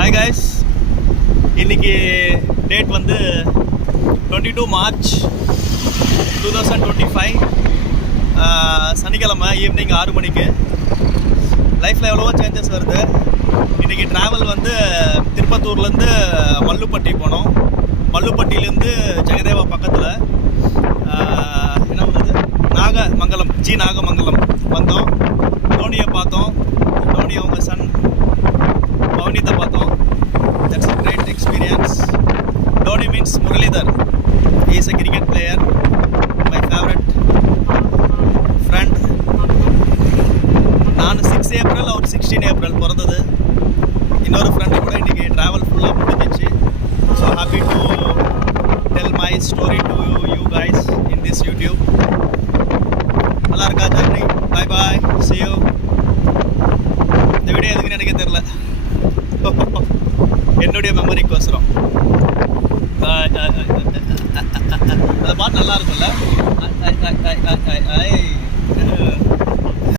Hi guys, இன்றைக்கி date வந்து 22 March 2025 சனிக்கிழமை ஈவினிங் 6 மணிக்கு. லைஃப்பில் எவ்வளவோ சேஞ்சஸ் வருது. இன்றைக்கி ட்ராவல் வந்து திருப்பத்தூர்லேருந்து மல்லுப்பட்டி போனோம். மல்லுப்பட்டியிலேருந்து ஜெகதேவா பக்கத்தில் என்ன வருது நாகமங்கலம், நாகமங்கலம் வந்தோம். தோனியை பார்த்தோம். தோனி அவங்க சன் பவனித்தை பார்த்தோம். That's a great experience. Dhoni means Muralidhar. He is a cricket player, my favorite friend. நான் 6 ஏப்ரல், அவர் 16 ஏப்ரல் பிறந்தது. இன்னொரு ஃப்ரெண்டு கூட இன்றைக்கி ட்ராவல் ஃபுல்லாக முடிஞ்சிச்சு. So happy to tell my story to you guys in this YouTube. நல்லா இருக்கா journey? Bye bye, see you. இந்த வீடியோ எதுக்குன்னு எனக்கே தெரில. என்னுடைய மெமரிக்கோசரம். அந்த பாட்டு நல்லா இருக்கும்ல.